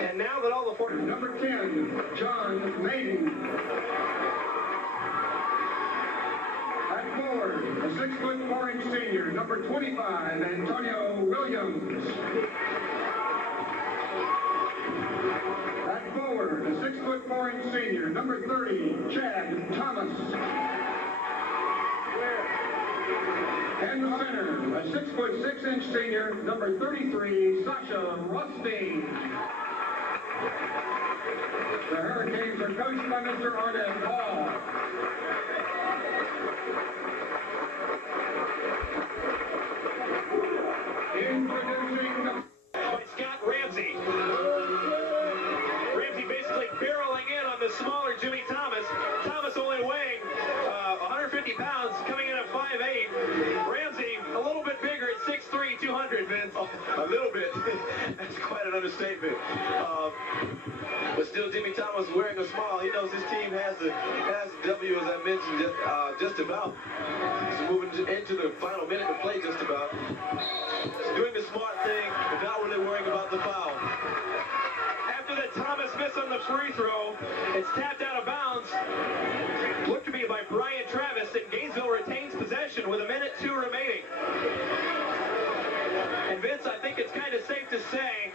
And now that all the four... Number 10, John Maiden. At forward, a 6'4" senior, number 25, Antonio Williams. At forward, a 6'4" senior, number 30, Chad Thomas. And the center, a 6'6" senior, number 33, Sasha Rothstein. The Hurricanes are coached by Mr. Arnett Hall. Introducing the... by Scott Ramsey. Ramsey basically barreling in on the smaller Jimmy Thomas. Thomas only weighing 150 pounds, coming in at 5'8". Ramsey a little bit bigger at 6'3", 200, Vince. Oh, a little bit. That's quite an understatement. But still, Jimmy Thomas wearing a smile. He knows his team has the W, as I mentioned, just about. He's moving into the final minute of play just about. He's doing the smart thing without really worrying about the foul. After that Thomas miss on the free throw, it's tapped out of bounds. Looked to be by Brian Travis, and Gainesville retains possession with 1:02 remaining. And Vince, I think it's kind of safe to say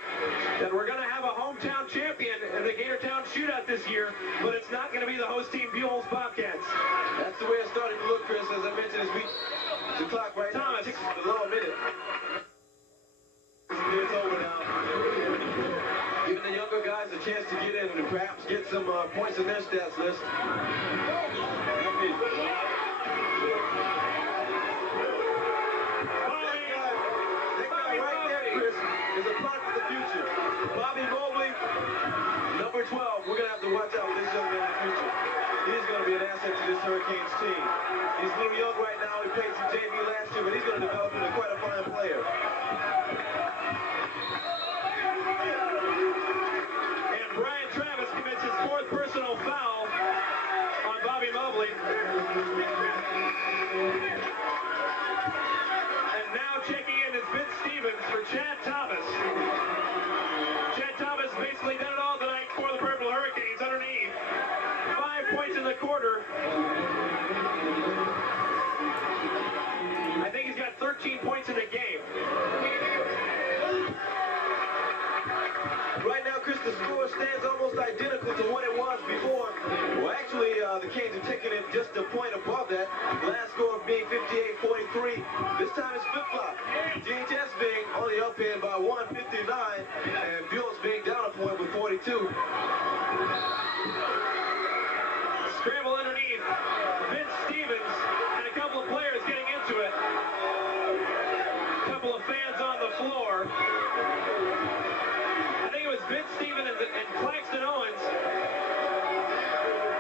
that we're going to have a hometown champion in the Gatortown shootout this year, but it's not going to be the host team, Buell's Bobcats. That's the way it's starting to look, Chris. As I mentioned, as we the clock right Thomas. now, below a minute. It's over now. Giving the younger guys a chance to get in and perhaps get some points in their stats list. Is a plot for the future. Bobby Mobley, number 12. We're going to have to watch out for this young man in the future. He's going to be an asset to this Hurricanes team. He's a little young right now. He played some JV last year, but he's going to develop into quite a fine player. And Brian Travis commits his 4th personal foul on Bobby Mobley. And now checking in is Vince Stevens for Chad Thomas. Chad Thomas basically done it all tonight for the Purple Hurricanes underneath. 5 points in the quarter. I think he's got 13 points in the game. Right now, Chris, the score stands almost identical to what it was before. Well, actually, the Canes are taking it just a point above that. Last score being 58-43. This time it's flip-flop. GHS being only up in by 159, and Buell's being down a point with 42. Scramble underneath. Vince Stevens and a couple of players getting into it. A couple of fans on the floor. I think it was Vince Stevens and Claxton Owens.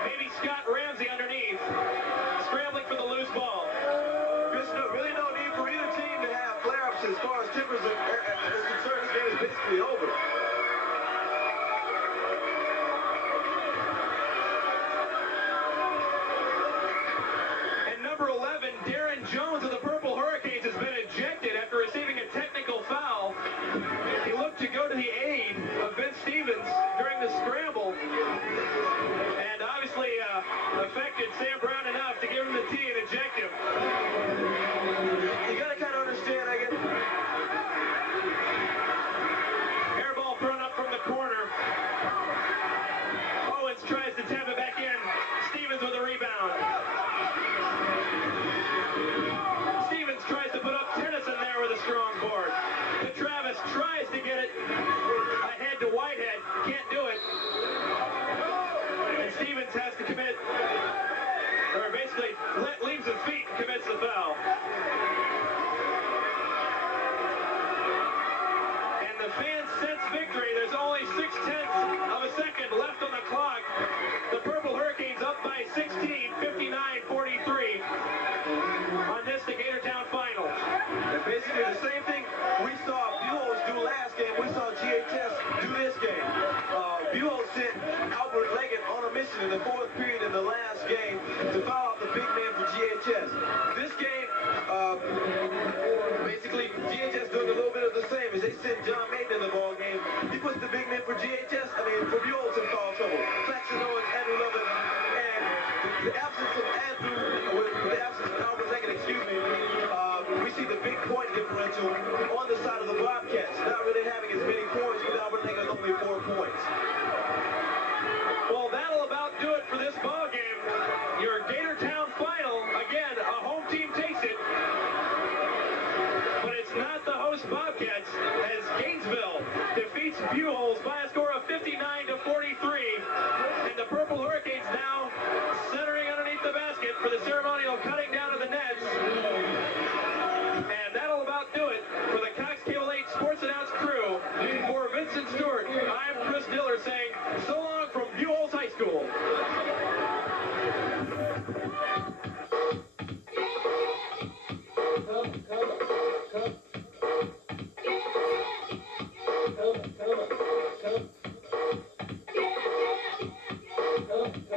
Maybe Scott Ramsey underneath. Scrambling for the loose ball. Chris, really no need for either team to have flare-ups as far as Timbers is concerned. This game is basically over. Number 11, Darren Jones of the Purple Hurricanes has been ejected after receiving a technical foul. He looked to go to the aid of Vince Stevens during the scramble, and obviously affected Sam Brown enough to give him the tee and eject him. You gotta kind of understand, I guess. Air ball thrown up from the corner. Owens tries to tap it back in. Stevens with a rebound. Stevens tries to put up Tennyson there with a strong board. But Travis tries to get it ahead to Whitehead. Can't do it. And Stevens has to commit, or basically leaves his feet and commits the foul. And the fans sense victory. There's only 0.6 of a second left on the clock. The Purple Hurricanes up by 16, 59-43. On this, the Gatortown final. And basically the same thing we saw Buell's do last game, we saw GHS do this game. Buell sent Albert Leggett on a mission in the 4th period in the last game to foul out the big man for GHS. This game, basically GHS doing a little bit of the same as they sent John Maiden in the ball game. He puts the big man for GHS differential on the side of the Bobcats. Not really having as many points with Albert Lake with only 4 points. Well, that'll about do it for this ball game. Your Gatortown final, again, a home team takes it. But it's not the host Bobcats, as Gainesville defeats Buchholz by a score of 59-43. And the Purple Hurricanes now centering underneath the basket for the ceremonial cutting down of the nets. And that'll about do it for the Cox Cable 8 Sports Announce crew. For Vincent Stewart, I'm Chris Diller saying so long from Buchholz High School. Come.